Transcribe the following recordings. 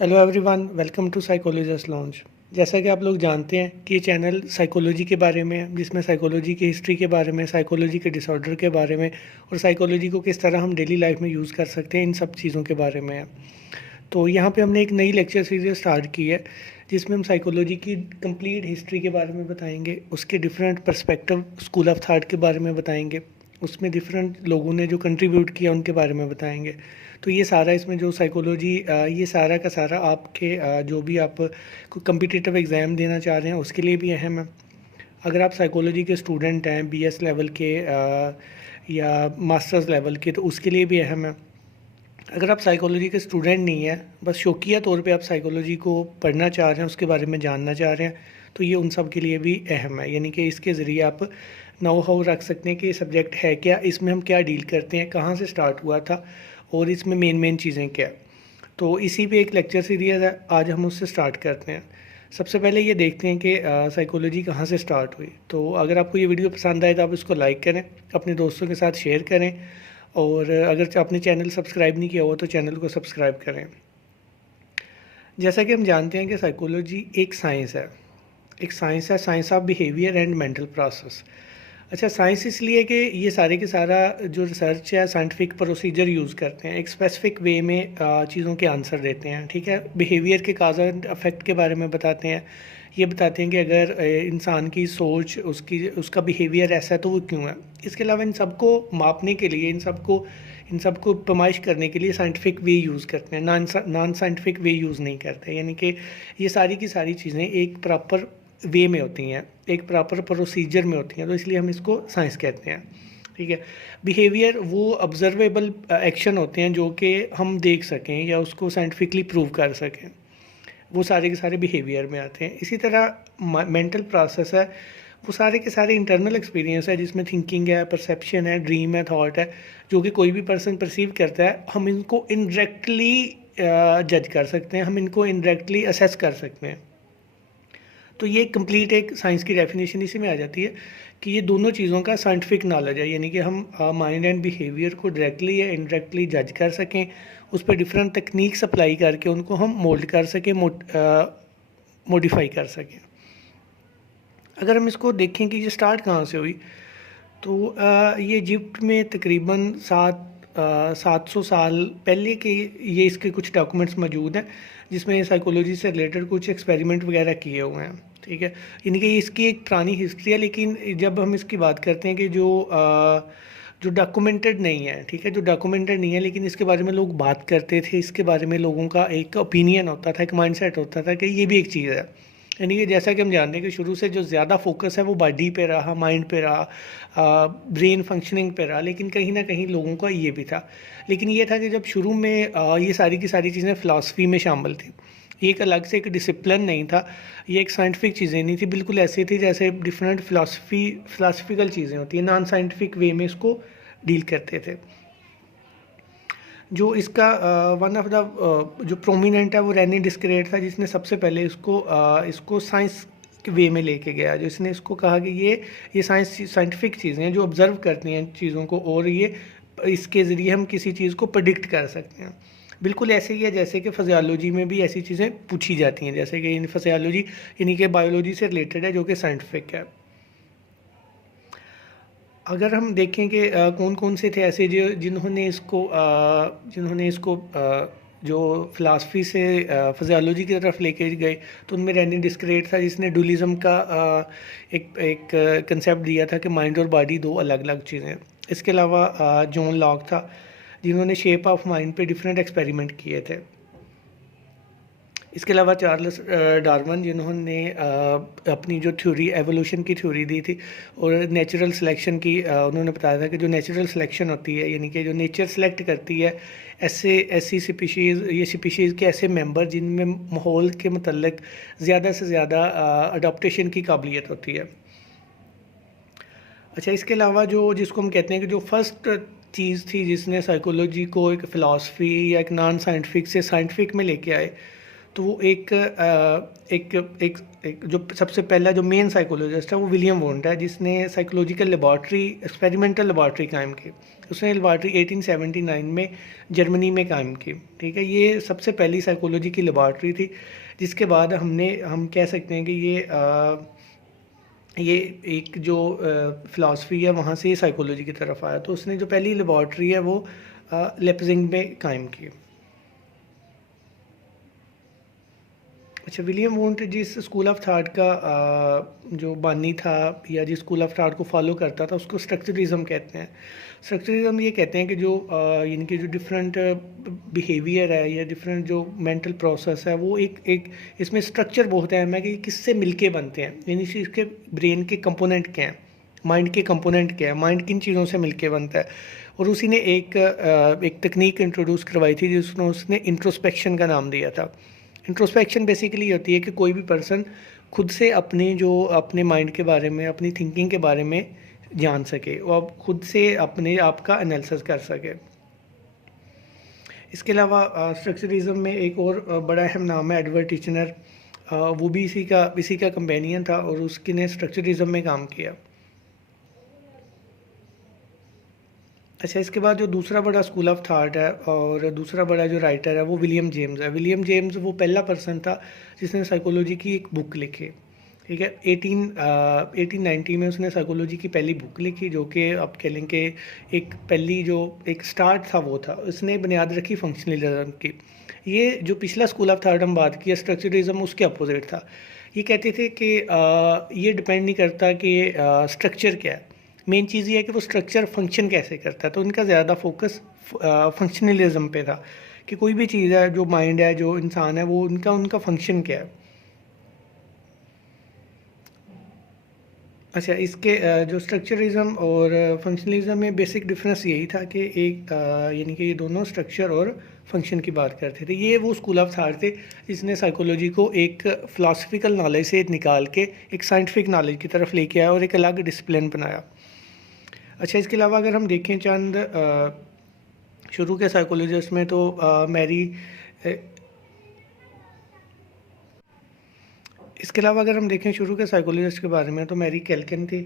Hello everyone, welcome to psychologist launch. जैसा कि आप लोग जानते हैं कि ये चैनल साइकोलॉजी के बारे में है, जिसमें साइकोलॉजी की हिस्ट्री के बारे में, साइकोलॉजी के डिसऑर्डर के बारे में और साइकोलॉजी को किस तरह हम डेली लाइफ में यूज़ कर सकते हैं, इन सब चीज़ों के बारे में है। तो यहाँ पे हमने एक नई लेक्चर सीरीज स्टार्ट की है, जिसमें हम साइकोलॉजी की कंप्लीट हिस्ट्री के बारे में बताएंगे, उसके different perspective school of thought के बारे में बताएंगे, उसमें डिफरेंट लोगों ने जो कंट्रीब्यूट किया उनके बारे में बताएंगे। तो ये सारा इसमें जो साइकोलॉजी ये सारा का सारा आपके जो भी आप कोई कम्पिटिटिव एग्ज़ाम देना चाह रहे हैं उसके लिए भी अहम है। अगर आप साइकोलॉजी के स्टूडेंट हैं बीएस लेवल के या मास्टर्स लेवल के, तो उसके लिए भी अहम है। अगर आप साइकोलॉजी के स्टूडेंट नहीं हैं, बस शौकिया तौर पे आप साइकोलॉजी को पढ़ना चाह रहे हैं, उसके बारे में जानना चाह रहे हैं, तो ये उन सब के लिए भी अहम है। यानी कि इसके ज़रिए आप नो हाउ रख सकते हैं कि ये सब्जेक्ट है क्या, इसमें हम क्या डील करते हैं, कहाँ से स्टार्ट हुआ था और इसमें मेन चीज़ें क्या है। तो इसी पे एक लेक्चर सीरीज़ है, आज हम उससे स्टार्ट करते हैं। सबसे पहले ये देखते हैं कि साइकोलॉजी कहाँ से स्टार्ट हुई। तो अगर आपको ये वीडियो पसंद आए तो आप इसको लाइक करें, अपने दोस्तों के साथ शेयर करें, और अगर आपने चैनल सब्सक्राइब नहीं किया हो तो चैनल को सब्सक्राइब करें। जैसा कि हम जानते हैं कि साइकोलॉजी एक साइंस है, science of behaviour and mental process. अच्छा, साइंस इसलिए कि ये सारे के सारा जो रिसर्च है साइंटिफिक प्रोसीजर यूज़ करते हैं, एक स्पेसिफिक वे में चीज़ों के आंसर देते हैं। ठीक है, बिहेवियर के काज एंड इफेक्ट के बारे में बताते हैं। ये बताते हैं कि अगर इंसान की सोच, उसका बिहेवियर ऐसा है तो वो क्यों है। इसके अलावा इन सबको मापने के लिए, इन सबको पैमाइश करने के लिए साइंटिफिक वे यूज़ करते हैं, नॉन साइंटिफिक वे यूज़ नहीं करते। यानी कि ये सारी की सारी चीज़ें एक प्रॉपर वे में होती हैं, एक प्रॉपर प्रोसीजर में होती हैं, तो इसलिए हम इसको साइंस कहते हैं। ठीक है, बिहेवियर वो ऑब्जर्वेबल एक्शन होते हैं जो कि हम देख सकें या उसको साइंटिफिकली प्रूव कर सकें, वो सारे के सारे बिहेवियर में आते हैं। इसी तरह मेंटल प्रोसेस है, वो सारे के सारे इंटरनल एक्सपीरियंस है, जिसमें थिंकिंग है, परसेप्शन है, ड्रीम है, थॉट है, जो कि कोई भी पर्सन परसीव करता है। हम इनको इनडायरेक्टली जज कर सकते हैं, हम इनको इनडायरेक्टली असेस कर सकते हैं। तो ये कंप्लीट एक साइंस की डेफिनेशन इसी में आ जाती है कि ये दोनों चीज़ों का साइंटिफिक नॉलेज है। यानी कि हम माइंड एंड बिहेवियर को डायरेक्टली या इनडायरेक्टली जज कर सकें, उस पर डिफरेंट टेक्निक्स अप्लाई करके उनको हम मोल्ड कर सकें, मॉडिफाई कर सकें। अगर हम इसको देखें कि ये स्टार्ट कहाँ से हुई, तो ये इजिप्ट में तकरीबन 700 साल पहले के ये इसके कुछ डॉक्यूमेंट्स मौजूद हैं, जिसमें साइकोलॉजी से रिलेटेड कुछ एक्सपेरिमेंट वगैरह किए हुए हैं। ठीक है, यानी कि इसकी एक पुरानी हिस्ट्री है, लेकिन जब हम इसकी बात करते हैं कि जो डॉक्यूमेंटेड नहीं है, ठीक है, जो डॉक्यूमेंटेड नहीं है लेकिन इसके बारे में लोग बात करते थे, इसके बारे में लोगों का एक ओपिनियन होता था, एक माइंडसेट होता था कि ये भी एक चीज़ है। यानी कि जैसा कि हम जानते हैं कि शुरू से जो ज़्यादा फोकस है वो बॉडी पे रहा, माइंड पे रहा, ब्रेन फंक्शनिंग पे रहा, लेकिन कहीं ना कहीं लोगों का ये भी था। लेकिन ये था कि जब शुरू में ये सारी की सारी चीज़ें फ़िलासफ़ी में शामिल थी, ये एक अलग से एक डिसिप्लिन नहीं था, ये एक साइंटिफिक चीज़ें नहीं थी, बिल्कुल ऐसी थी जैसे डिफरेंट फ़िलासफ़िकल चीज़ें होती हैं, नॉन साइंटिफिक वे में इसको डील करते थे। जो इसका वन ऑफ द जो प्रोमिनेंट है वो रेनी डिस्क्रेट था, जिसने सबसे पहले इसको साइंस के वे में लेके गया, जो इसने इसको कहा कि ये साइंटिफिक चीज़ें हैं जो ऑब्ज़र्व करती हैं चीज़ों को, और ये इसके ज़रिए हम किसी चीज़ को प्रेडिक्ट कर सकते हैं। बिल्कुल ऐसे ही है जैसे कि फिजियोलॉजी में भी ऐसी चीज़ें पूछी जाती हैं, जैसे कि फिजियोलॉजी यानी कि बायोलॉजी से रिलेटेड है, जो कि साइंटिफिक है। अगर हम देखें कि कौन कौन से थे ऐसे जो जिन्होंने इसको जो फ़िलासफ़ी से फिजियोलॉजी की तरफ लेके गए, तो उनमें रेनी डिस्क्रेट था, जिसने डुअलिज़्म का एक कंसेप्ट दिया था कि माइंड और बॉडी दो अलग अलग चीज़ें हैं। इसके अलावा जॉन लॉक था, जिन्होंने शेप ऑफ माइंड पे डिफरेंट एक्सपेरिमेंट किए थे। इसके अलावा चार्ल्स डार्विन, जिन्होंने अपनी जो थ्योरी एवोल्यूशन की थ्योरी दी थी, और नेचुरल सिलेक्शन की उन्होंने बताया था कि जो नेचुरल सिलेक्शन होती है, यानी कि जो नेचर सेलेक्ट करती है ऐसी स्पीशीज़ के ऐसे मेंबर जिनमें माहौल के मतलब ज़्यादा से ज़्यादा अडॉप्टेशन की काबिलियत होती है। अच्छा, इसके अलावा जो जिसको हम कहते हैं कि जो फर्स्ट चीज़ थी जिसने साइकोलॉजी को एक फ़िलासफ़ी या एक नॉन साइंटिफिक से साइंटिफिक में लेके आए, तो वो एक जो सबसे पहला जो मेन साइकोलॉजिस्ट है वो विलियम वोंट है, जिसने साइकोलॉजिकल लेबॉर्ट्री, एक्सपेरिमेंटल लेबॉर्ट्री कायम की। उसने लेबॉर्ट्री 1879 में जर्मनी में कायम की। ठीक है, ये सबसे पहली साइकोलॉजी की लेबॉर्ट्री थी, जिसके बाद हम कह सकते हैं कि ये एक जो फ़िलासफ़ी है वहाँ से साइकोलॉजी की तरफ आया। तो उसने जो पहली लेबॉर्ट्री है वो लेप्जिग में कायम की। अच्छा, विलियम वोंट जिस स्कूल ऑफ थॉट का जो बानी था या जिस स्कूल ऑफ थॉट को फॉलो करता था उसको स्ट्रक्चरिज्म कहते हैं। स्ट्रक्चरिज्म ये कहते हैं कि जो यानी कि जो डिफरेंट बिहेवियर है या डिफरेंट जो मेंटल प्रोसेस है वो एक इसमें स्ट्रक्चर बहुत अहम है कि किससे मिलके बनते हैं, यानी कि इसके ब्रेन के कंपोनेंट क्या हैं, माइंड के कंपोनेंट क्या है, माइंड किन चीज़ों से मिलके बनता है। और उसी ने एक तकनीक इंट्रोड्यूस करवाई थी जिसने उसने इंट्रोस्पेक्शन का नाम दिया था। इंट्रोस्पेक्शन बेसिकली होती है कि कोई भी पर्सन खुद से अपने माइंड के बारे में, अपनी थिंकिंग के बारे में जान सके और खुद से अपने आप का एनालिसिस कर सके। इसके अलावा स्ट्रक्चरिज्म में एक और बड़ा अहम नाम है एडवर्ड टिचनर। वो भी इसी का कंपेनियन था और उसकी ने स्ट्रक्चरिज्म में काम किया। अच्छा, इसके बाद जो दूसरा बड़ा स्कूल ऑफ थॉट है और दूसरा बड़ा जो राइटर है वो विलियम जेम्स है। विलियम जेम्स वो पहला पर्सन था जिसने साइकोलॉजी की एक बुक लिखी। ठीक है, 1890 में उसने साइकोलॉजी की पहली बुक लिखी, जो कि आप कह लें कि एक स्टार्ट था वो था। उसने बुनियाद रखी फंक्शनलिज्म की। ये जो पिछला स्कूल ऑफ थॉट हम बात की स्ट्रक्चरिज्म, उसके अपोजिट था। ये कहते थे कि ये डिपेंड नहीं करता कि स्ट्रक्चर क्या है, मेन चीज़ ये है कि वो स्ट्रक्चर फंक्शन कैसे करता है। तो उनका ज़्यादा फोकस फंक्शनलिज्म पे था कि कोई भी चीज़ है, जो माइंड है, जो इंसान है, वो उनका फंक्शन क्या है। अच्छा, इसके जो स्ट्रक्चरिज्म और फंक्शनलिज्म में बेसिक डिफरेंस यही था कि यानी कि ये दोनों स्ट्रक्चर और फंक्शन की बात करते थे। ये वो स्कूल ऑफ थॉट थे जिसने साइकोलॉजी को एक फ़िलासफ़िकल नॉलेज से निकाल के एक साइंटिफिक नॉलेज की तरफ लेके आया और एक अलग डिसिप्लिन बनाया। अच्छा, इसके अलावा अगर हम देखें चंद शुरू के साइकोलॉजिस्ट में तो मैरी इसके अलावा अगर हम देखें शुरू के साइकोलॉजिस्ट के बारे में तो मैरी कैल्किन थी,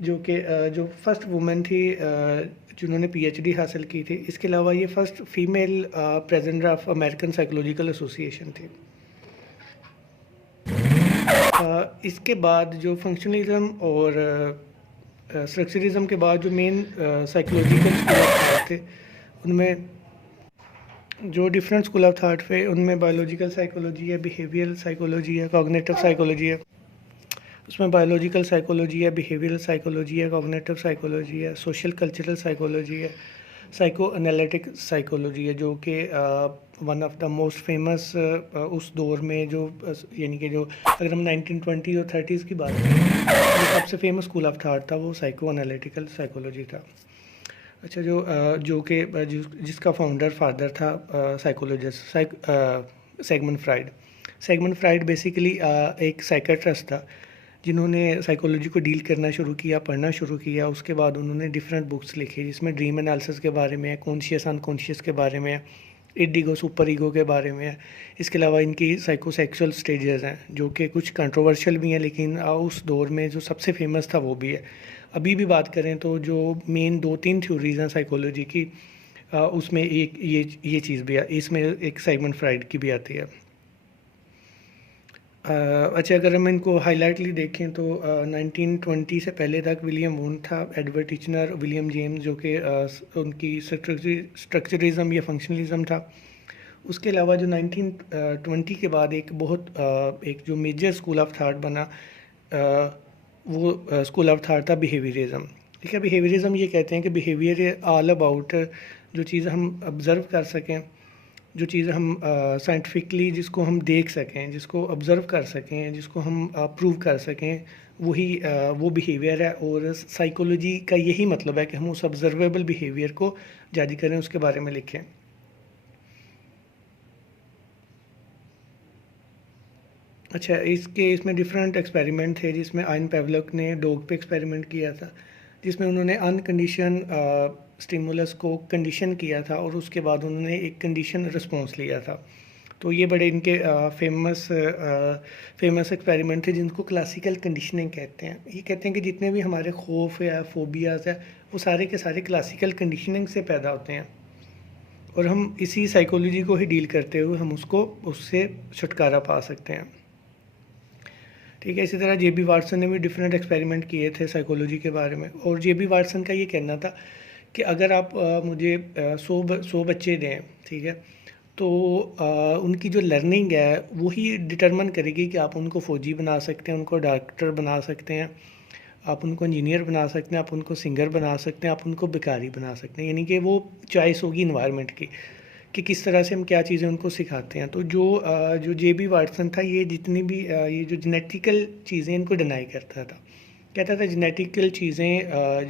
जो फर्स्ट वुमेन थी जिन्होंने पीएचडी हासिल की थी। इसके अलावा ये first female president of American psychological association थी। इसके बाद जो फंक्शनलिज्म और स्ट्रक्चरिज्म के बाद जो main psychological school of thought थे उनमें जो डिफरेंट स्कूल ऑफ थॉट थे उनमें बायोलॉजिकल साइकोलॉजी है, बिहेवियरल साइकोलॉजी है, कॉग्निटिव साइकोलॉजी है। उसमें बायोलॉजिकल साइकोलॉजी है, बिहेवियरल साइकोलॉजी है, कॉग्निटिव साइकोलॉजी है, सोशल कल्चरल साइकोलॉजी है, साइको एनालिटिक साइकोलॉजी है, जो कि one of the most famous उस दौर में जो यानी कि जो अगर हम 1920 और 30s की बात करें जो सबसे फेमस स्कूल ऑफ थॉट था वो साइको एनालिटिकल साइकोलॉजी था। अच्छा, जिसका फादर था साइकोलॉजिस्ट सेगमंड फ्राइड। सेगमंड फ्राइड बेसिकली एक साइकेट्रिस्ट था जिन्होंने साइकोलॉजी को डील करना शुरू किया, पढ़ना शुरू किया। उसके बाद उन्होंने डिफरेंट बुक्स लिखी जिसमें ड्रीम एनालिसिस के बारे में है, कॉन्शियस अनकॉन्शियस के बारे में है, ईगो सुपर ईगो के बारे में है। इसके अलावा इनकी साइकोसेक्सुअल स्टेजेस हैं जो कि कुछ कंट्रोवर्शियल भी हैं, लेकिन उस दौर में जो सबसे फेमस था वो भी है। अभी भी बात करें तो जो मेन 2-3 थ्योरीज हैं साइकोलॉजी की, उसमें एक ये चीज़ भी है, इसमें एक साइमंड फ्राइड की भी आती है। अच्छा, अगर हम इनको हाईलाइटली देखें तो 1920 से पहले तक विलियम वोंट था, एडवर्ड टिचनर, विलियम जेम्स, जो कि उनकी स्ट्रक्चरिज्म या फंक्शनलिज्म था। उसके अलावा जो 1920 के बाद एक जो मेजर स्कूल ऑफ थॉट बना वो स्कूल ऑफ थॉट था बिहेवियरिज्म। ठीक है, बिहेवियरिज्म ये कहते हैं कि बिहेवियर ऑल अबाउट जो चीज़ हम ऑब्ज़र्व कर सकें, जो चीज़ हम साइंटिफिकली जिसको हम देख सकें, जिसको ऑब्ज़र्व कर सकें, जिसको हम प्रूव कर सकें, वो बिहेवियर है। और साइकोलॉजी का यही मतलब है कि हम उस ऑब्ज़र्वेबल बिहेवियर को जारी करें, उसके बारे में लिखें। अच्छा, इसमें डिफरेंट एक्सपेरिमेंट थे जिसमें आइन पेवलक ने डॉग पे एक्सपेरिमेंट किया था, जिसमें उन्होंने अनकंडीशन स्टिमुलस को कंडीशन किया था और उसके बाद उन्होंने एक कंडीशन रिस्पॉन्स लिया था। तो ये बड़े इनके फेमस एक्सपेरिमेंट थे जिनको क्लासिकल कंडीशनिंग कहते हैं। ये कहते हैं कि जितने भी हमारे खौफ या फोबियाज़ है वो सारे के सारे क्लासिकल कंडीशनिंग से पैदा होते हैं, और हम इसी साइकोलॉजी को ही डील करते हुए हम उससे छुटकारा पा सकते हैं। ठीक है, इसी तरह जे बी वाटसन ने भी डिफरेंट एक्सपेरिमेंट किए थे साइकोलॉजी के बारे में, और जे बी वाटसन का ये कहना था कि अगर आप मुझे 100 बच्चे दें, ठीक है, तो उनकी जो लर्निंग है वही डिटरमन करेगी कि आप उनको फ़ौजी बना सकते हैं, उनको डॉक्टर बना सकते हैं, आप उनको इंजीनियर बना सकते हैं, आप उनको सिंगर बना सकते हैं, आप उनको भिखारी बना सकते हैं। यानी कि वो चॉइस होगी इन्वायरमेंट की कि किस तरह से हम क्या चीज़ें उनको सिखाते हैं। तो जो जे बी वाटसन था, ये जितनी भी ये जो जेनेटिकल चीज़ें इनको डिनाई करता था, कहता था जेनेटिकल चीज़ें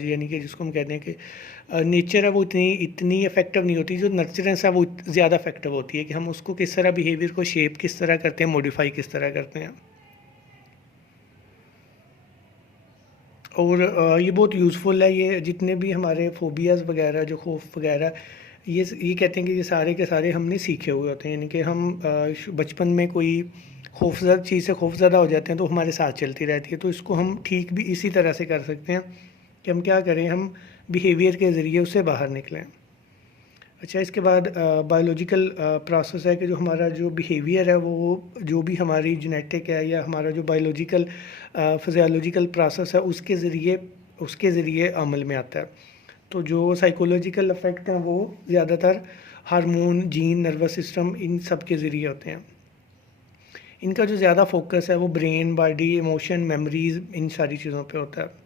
यानी कि जिसको हम कहते हैं कि नेचर है वो इतनी इफेक्टिव नहीं होती, जो नर्चरेंस है वो ज़्यादा इफेक्टिव होती है कि हम उसको किस तरह बिहेवियर को शेप किस तरह करते हैं, मॉडिफाई किस तरह करते हैं। और ये बहुत यूज़फुल है। ये जितने भी हमारे फोबियाज़ वगैरह, जो खौफ वगैरह, ये कहते हैं कि ये सारे के सारे हमने सीखे हुए होते हैं। यानी कि हम बचपन में कोई खौफज़दा चीज़ से खौफज़दा हो जाते हैं तो हमारे साथ चलती रहती है। तो इसको हम ठीक भी इसी तरह से कर सकते हैं कि हम क्या करें, हम बिहेवियर के ज़रिए उससे बाहर निकलें। अच्छा, इसके बाद बायोलॉजिकल प्रोसेस है कि जो हमारा जो बिहेवियर है वो जो भी हमारी जेनेटिक है या हमारा जो बायोलॉजिकल फिजियोलॉजिकल प्रोसेस है उसके ज़रिए अमल में आता है। तो जो साइकोलॉजिकल इफ़ेक्ट हैं वो ज़्यादातर हार्मोन, जीन, नर्वस सिस्टम, इन सब के ज़रिए होते हैं। इनका जो ज़्यादा फोकस है वो ब्रेन, बॉडी, इमोशन, मेमोरीज़, इन सारी चीज़ों पे होता है।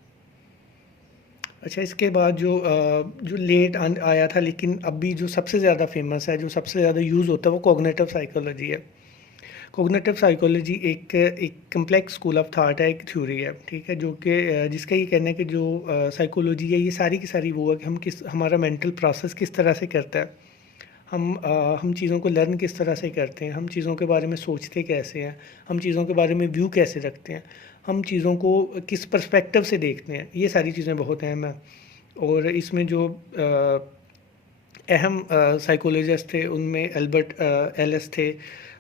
अच्छा, इसके बाद जो लेट आया था लेकिन अभी जो सबसे ज़्यादा फेमस है, जो सबसे ज़्यादा यूज़ होता है, वो कॉग्निटिव साइकोलॉजी है। कॉग्निटिव साइकोलॉजी एक कम्प्लेक्स स्कूल ऑफ थाट है, एक थ्योरी है, ठीक है, जो कि जिसका ये कहना है कि जो साइकोलॉजी है ये सारी की सारी वो है कि हमारा मेंटल प्रोसेस किस तरह से करता है, हम चीज़ों को लर्न किस तरह से करते हैं, हम चीज़ों के बारे में सोचते कैसे हैं, हम चीज़ों के बारे में व्यू कैसे रखते हैं, हम चीज़ों को किस पर्सपेक्टिव से देखते हैं। ये सारी चीज़ें बहुत अहम हैं। और इसमें जो अहम साइकोलॉजिस्ट थे उनमें एल्बर्ट एलिस थे,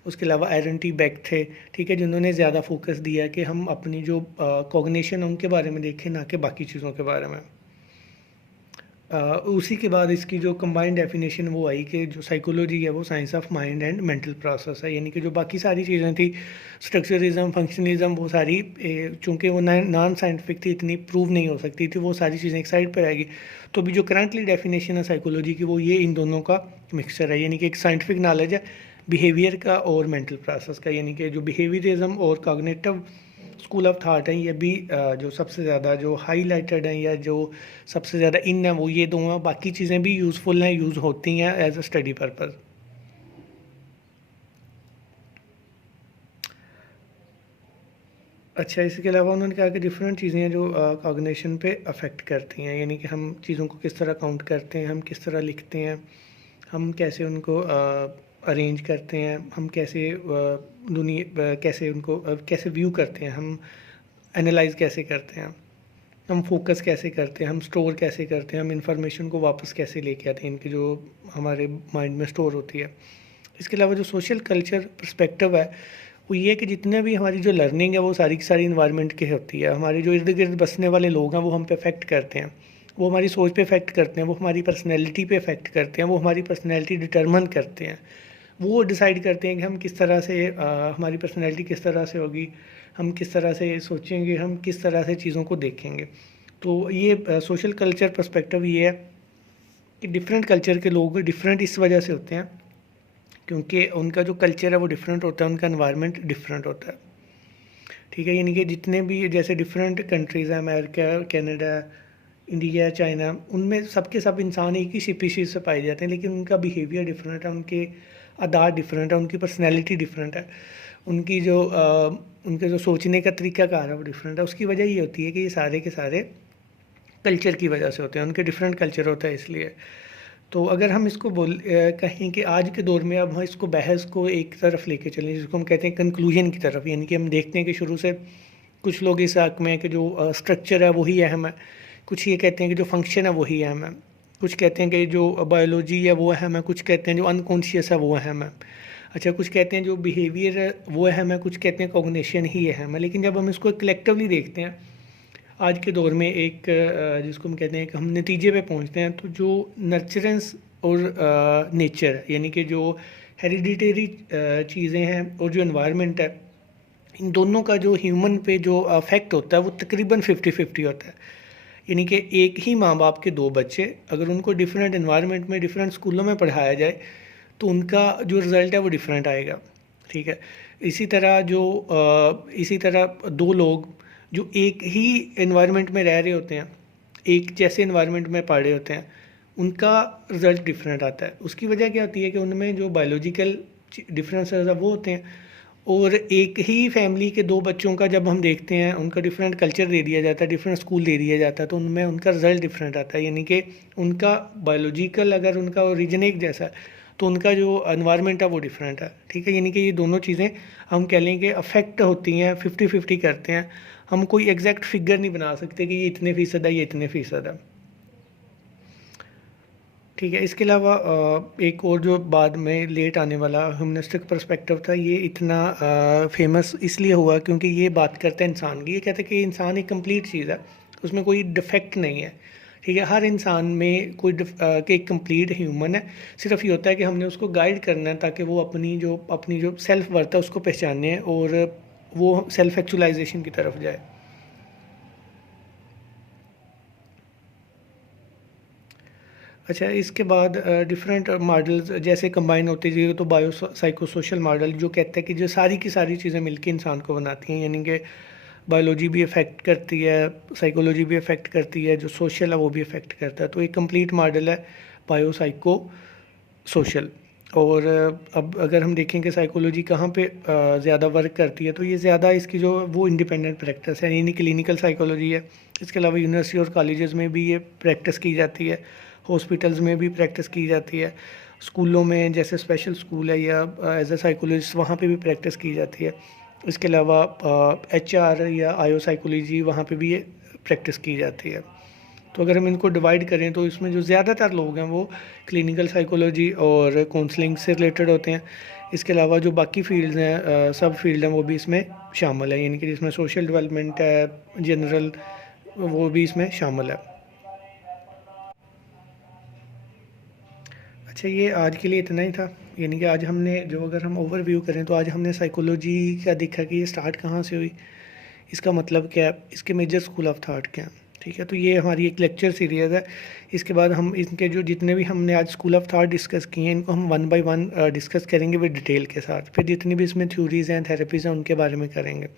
उसके अलावा एरन टी बेक थे, ठीक है, जिन्होंने ज़्यादा फोकस दिया कि हम अपनी जो कॉग्निशन है उनके बारे में देखें, ना कि बाकी चीज़ों के बारे में। उसी के बाद इसकी जो कंबाइंड डेफिनेशन वो आई कि जो साइकोलॉजी है वो science of mind and mental process है। यानी कि जो बाकी सारी चीज़ें थी, स्ट्रक्चरिज्म, फंक्शनलिज्म, वो सारी चूँकि वो नॉन साइंटिफिक थी, इतनी प्रूव नहीं हो सकती थी, वो सारी चीज़ें एक साइड पर आएगी। तो अभी जो करंटली डेफिनेशन है साइकोलॉजी की वो ये इन दोनों का मिक्सचर है। यानी कि एक साइंटिफिक नॉलेज है बिहेवियर का और मेंटल प्रोसेस का। यानी कि जो बिहेवियरिज्म और कॉग्निटिव स्कूल ऑफ थाट हैं ये भी जो सबसे ज़्यादा जो हाईलाइटेड हैं या जो सबसे ज़्यादा इन है वो ये दो हैं। बाकी चीज़ें भी यूज़फुल हैं, यूज़ होती हैं एज अ स्टडी पर्पज़। अच्छा, इसके अलावा उन्होंने कहा कि डिफरेंट चीज़ें हैं जो कॉग्निशन पे अफेक्ट करती हैं। यानी कि हम चीज़ों को किस तरह काउंट करते हैं, हम किस तरह लिखते हैं, हम कैसे उनको अरेंज करते हैं, हम कैसे दुनिया कैसे उनको कैसे व्यू करते हैं, हम एनालाइज कैसे करते हैं, हम फोकस कैसे करते हैं, हम स्टोर कैसे करते हैं, हम इंफॉर्मेशन को वापस कैसे लेके आते हैं, इनकी जो हमारे माइंड में स्टोर होती है। इसके अलावा जो सोशल कल्चर पर्सपेक्टिव है वो ये है कि जितने भी हमारी जो लर्निंग है वो सारी की सारी इन्वायरमेंट की होती है। हमारे जो इर्द गिर्द बसने वाले लोग हैं वो हम पे अफेक्ट करते हैं, वो हमारी सोच पे अफेक्ट करते हैं, वो हमारी पर्सनैलिटी पे अफेक्ट करते हैं, वो हमारी पर्सनैलिटी डिटरमन करते हैं, वो डिसाइड करते हैं कि हम किस तरह से हमारी पर्सनैलिटी किस तरह से होगी, हम किस तरह से सोचेंगे, हम किस तरह से चीज़ों को देखेंगे। तो ये सोशल कल्चर पर्सपेक्टिव ये है कि डिफरेंट कल्चर के लोग डिफरेंट इस वजह से होते हैं क्योंकि उनका जो कल्चर है वो डिफरेंट होता है, उनका एनवायरनमेंट डिफरेंट होता है। ठीक है, यानी कि जितने भी जैसे डिफरेंट कंट्रीज़ हैं, अमेरिका, कनाडा, इंडिया, चाइना, उनमें सबके सब इंसान एक ही स्पीशीज़ से पाए जाते हैं, लेकिन उनका बिहेवियर डिफरेंट है, उनके आदात डिफरेंट है, उनकी पर्सनैलिटी डिफरेंट है, उनके जो सोचने का तरीक़ाकार है वो डिफरेंट है। उसकी वजह ये होती है कि ये सारे के सारे कल्चर की वजह से होते हैं, उनके डिफरेंट कल्चर होता है इसलिए। तो अगर हम इसको कहें कि आज के दौर में अब हम इसको बहस को एक तरफ लेके चलें, जिसको हम कहते हैं कंक्लूजन की तरफ, यानी कि हम देखते हैं कि शुरू से कुछ लोग इस हक़ में कि जो स्ट्रक्चर है वही अहम है, कुछ ये कहते हैं कि जो फंक्शन है वही अहम है, कुछ कहते हैं कि जो बायोलॉजी है वो अहम है, कुछ कहते हैं जो अनकॉन्शियस है वो अहम है। अच्छा, कुछ कहते हैं जो बिहेवियर है वो अहम है, कुछ कहते हैं कॉग्निशन ही अहम है। लेकिन जब हम इसको कलेक्टिवली देखते हैं आज के दौर में, एक जिसको हम कहते हैं कि हम नतीजे पे पहुंचते हैं, तो जो नर्चरेंस और नेचर, यानी कि जो हेरिडिटरी चीज़ें हैं और जो एनवायरनमेंट है, इन दोनों का जो ह्यूमन पे जो अफेक्ट होता है वो तकरीबन 50-50 होता है। यानी कि एक ही माँ बाप के दो बच्चे अगर उनको डिफरेंट एनवायरनमेंट में डिफरेंट स्कूलों में पढ़ाया जाए तो उनका जो रिज़ल्ट है वो डिफरेंट आएगा। ठीक है। इसी तरह दो लोग जो एक ही एनवायरनमेंट में रह रहे होते हैं, एक जैसे एनवायरनमेंट में पढ़ रहे होते हैं, उनका रिज़ल्ट डिफरेंट आता है। उसकी वजह क्या होती है कि उनमें जो बायोलॉजिकल डिफरेंसेस है वो होते हैं। और एक ही फैमिली के दो बच्चों का जब हम देखते हैं, उनका डिफरेंट कल्चर दे दिया जाता है, डिफरेंट स्कूल दे दिया जाता है, तो उनमें उनका रिज़ल्ट डिफरेंट आता है। यानी कि उनका बायोलॉजिकल अगर उनका ओरिजिन एक जैसा है तो उनका जो एनवायरनमेंट है वो डिफरेंट है। ठीक है। यानी कि ये दोनों चीज़ें हम कह लें कि अफेक्ट होती हैं, 50-50 करते हैं। हम कोई एग्जैक्ट फिगर नहीं बना सकते कि ये इतने फ़ीसद है, ये इतने फ़ीसद है। ठीक है। इसके अलावा एक और जो बाद में लेट आने वाला ह्यूमनिस्टिक पर्सपेक्टिव था, ये इतना फेमस इसलिए हुआ क्योंकि ये बात करता है इंसान की। ये कहता है कि इंसान एक कंप्लीट चीज़ है, उसमें कोई डिफेक्ट नहीं है। ठीक है। हर इंसान में कोई कि एक कंप्लीट ह्यूमन है। सिर्फ ये होता है कि हमने उसको गाइड करना है ताकि वो अपनी जो सेल्फ वर्थ है उसको पहचाने और वो सेल्फ एक्चुअलाइजेशन की तरफ जाए। अच्छा, इसके बाद डिफरेंट मॉडल्स जैसे कंबाइन होते जाइए तो बायो साइको सोशल मॉडल जो कहता है कि जो सारी की सारी चीज़ें मिलकर इंसान को बनाती हैं। यानी कि बायोलॉजी भी अफेक्ट करती है, साइकोलॉजी भी अफेक्ट करती है, जो सोशल है वो भी अफेक्ट करता है। तो एक कंप्लीट मॉडल है बायो साइको सोशल। और अब अगर हम देखें कि साइकोलॉजी कहाँ पे ज़्यादा वर्क करती है, तो ये ज़्यादा इसकी जो वो इंडिपेंडेंट प्रैक्टिस है, यानी क्लिनिकल साइकोलॉजी है। इसके अलावा यूनिवर्सिटी और कॉलेजेस में भी ये प्रैक्टिस की जाती है, हॉस्पिटल्स में भी प्रैक्टिस की जाती है, स्कूलों में जैसे स्पेशल स्कूल है या एज ए साइकोलॉजिस्ट वहाँ पे भी प्रैक्टिस की जाती है। इसके अलावा HR या आयो साइकोलॉजी वहाँ पे भी ये प्रैक्टिस की जाती है। तो अगर हम इनको डिवाइड करें तो इसमें जो ज़्यादातर लोग हैं वो क्लिनिकल साइकोलॉजी और काउंसलिंग से रिलेटेड होते हैं। इसके अलावा जो बाकी फील्ड्स हैं, सब फील्ड हैं, वो भी इसमें शामिल है। यानी कि जिसमें सोशल डेवलपमेंट है, जनरल, वो भी इसमें शामिल है। अच्छा, ये आज के लिए इतना ही था। यानी कि आज हमने जो, अगर हम ओवरव्यू करें तो आज हमने साइकोलॉजी का देखा कि ये स्टार्ट कहाँ से हुई, इसका मतलब क्या है, इसके मेजर स्कूल ऑफ थॉट क्या हैं। ठीक है। तो ये हमारी एक लेक्चर सीरीज़ है। इसके बाद हम इनके जो जितने भी हमने आज स्कूल ऑफ थॉट डिस्कस किए हैं, इनको हम 1 बाय 1 डिस्कस करेंगे विद डिटेल के साथ। फिर जितनी भी इसमें थ्योरीज़ हैं, थेरेपीज़ हैं, उनके बारे में करेंगे।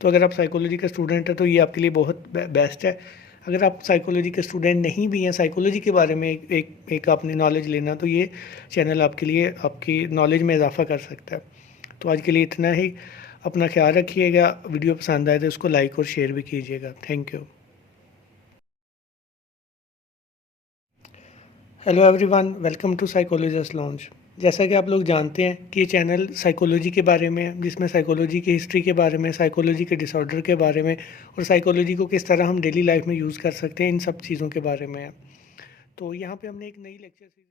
तो अगर आप साइकोलॉजी का स्टूडेंट है तो ये आपके लिए बहुत बेस्ट है। अगर आप साइकोलॉजी के स्टूडेंट नहीं भी हैं, साइकोलॉजी के बारे में एक आपने नॉलेज लेना, तो ये चैनल आपके लिए आपकी नॉलेज में इजाफा कर सकता है। तो आज के लिए इतना ही। अपना ख्याल रखिएगा। वीडियो पसंद आए तो उसको लाइक और शेयर भी कीजिएगा। Thank you. Hello everyone, welcome to psychologist launch. जैसा कि आप लोग जानते हैं कि ये चैनल साइकोलॉजी के बारे में है, जिसमें साइकोलॉजी की हिस्ट्री के बारे में, साइकोलॉजी के डिसऑर्डर के बारे में और साइकोलॉजी को किस तरह हम डेली लाइफ में यूज़ कर सकते हैं, इन सब चीज़ों के बारे में है। तो यहाँ पे हमने एक नई लेक्चर सीरीज